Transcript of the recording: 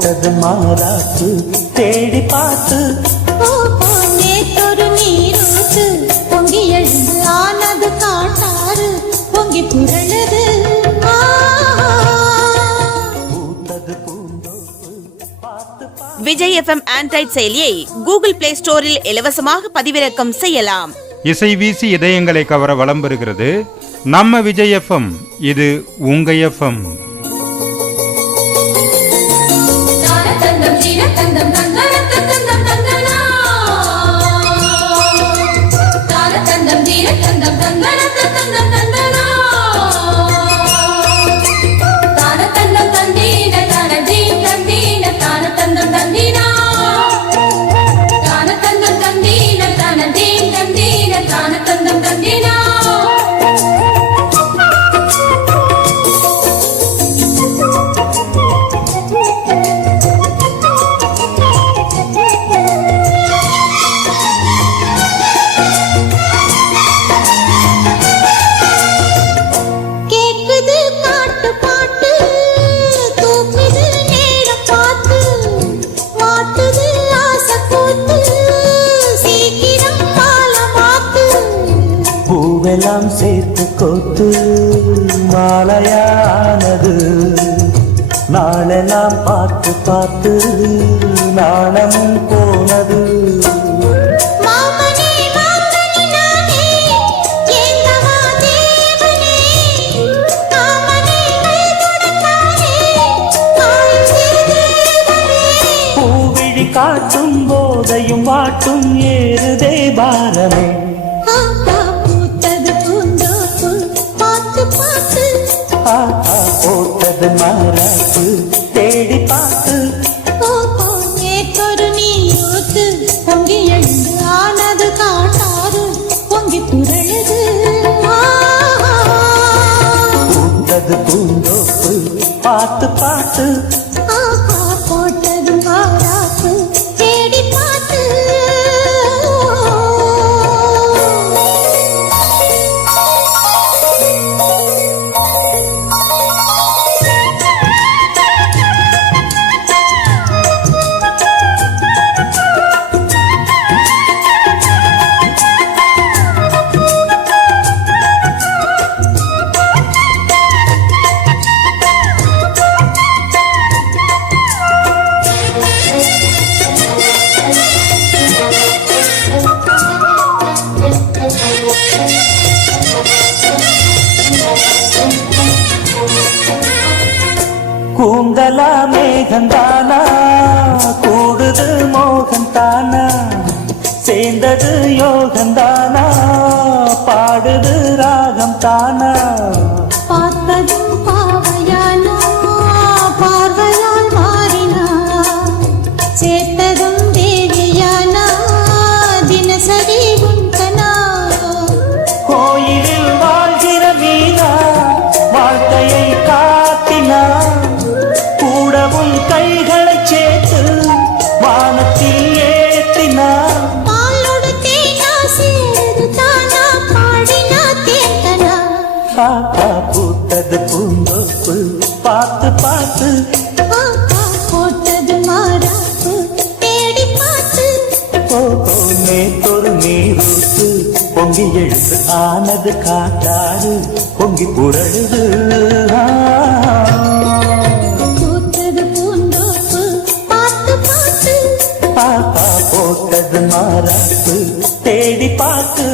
போட்டது மாறாப்பு தேடி பார்த்து நேற்றொரு நீரூத்து பொங்கி எழுந்து ஆனது காட்டாறு பொங்கி புரளது விஜய் FM ஆண்ட்ராய்ட் செயலியை கூகுள் பிளே ஸ்டோரில் இலவசமாக பதிவிறக்கம் செய்யலாம். இசை வீசி இதயங்களை கவர வலம் பெறுகிறது நம்ம விஜய் FM. இது உங்க FM. பூவெல்லாம் சேர்த்து கோத்து மாலையானது நாளெல்லாம் பார்த்து பார்த்து நாணமும் போனது. பூவிழி காட்டும் போதையும் வாட்டும் ஏறுதே பாரமே. போட்டது மாறாப்பு தேடி பார்த்து நேற்றொரு நீரூத்து பொங்கி எழுந்து ஆனது காட்டாறு பொங்கி புரளது பூத்தது பூந்தோப்பு பார்த்து பார்த்து போட்டது மாறாப்பு தேடி பார்த்து கூந்தலா மேகந்தானா கூடுது மோகந்தானா சேர்ந்தது யோகந்தானா பாடுது ராகம் தானா. பார்த்ததும் பாவையானா பார்வையால் மாறினா சேர்த்ததும் தேவியானா தினசரி உண்டனா. கோயிலில் வாழ்கிற வீணா வாழ்க்கையை காட்டினா கூடவும் கைகளை சேர்த்து வானத்தில் ஏற்றினா. பாலோடு தேனா சேரு தானா பாடினா தேத்தனா. பூத்தது பூந்தோப்பு பார்த்து பார்த்து போட்டது மாறாப்பு தேடி பார்த்து நேற்றொரு நீரூத்து பொங்கி எழுந்து ஆனது காட்டாறு பொங்கி புரழுது. பூத்தது பூந்தோப்பு பார்த்து பார்த்து போட்டது மாறாப்பு தேடி பார்த்து